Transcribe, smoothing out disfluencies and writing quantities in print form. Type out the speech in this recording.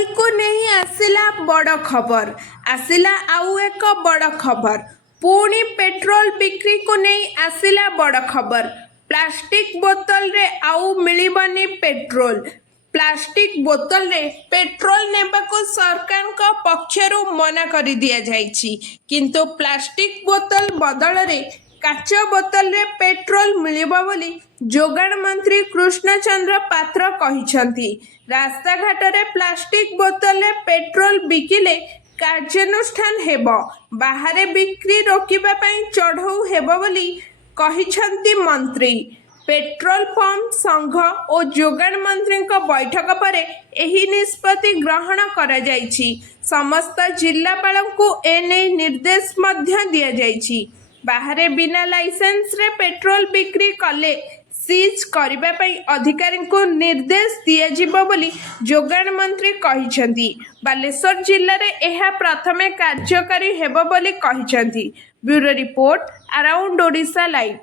Petrol को नहीं आसिला बड़ खबर आसिला आउ एक बड़ खबर पुणी पेट्रोल बिक्री को नहीं आसिला बड़ खबर प्लास्टिक बोतल रे आउ मिलिबनी पेट्रोल प्लास्टिक बोतल रे पेट्रोल नेबाको सरकार का पक्षरु मना करि दिया जाइछि किंतु प्लास्टिक बोतल बदल रे काच बोतल रे पेट्रोल मिलिबो बोली जोगाण मंत्री कृष्णचंद्र पात्र कहिसंती। रास्ता घाट रे प्लास्टिक बोतल रे पेट्रोल बिकिले कार्यानुष्ठान हेबो बाहरे बिक्री रोकिबा पई चढ़ऊ हेबो बोली कहिसंती मंत्री। पेट्रोल पंप संघ और जोगाण मंत्री बैठक पर एही निष्पत्ति ग्रहण करा जाइछि। समस्त जिलापालଙ୍କୁ एने निर्देश मध्य दिया जाइछि। बाहरे बिना लाइसेंस रे पेट्रोल बिक्री कले सीज करिबा पई अधिकारी को निर्देश दिया जिवो बोली जोगाण मंत्री कहिसंती। बालेश्वर जिल्ला रे एहा प्रथमे कार्यकारी हेबो बोली कहिसंती। Bureau report around Odisha live.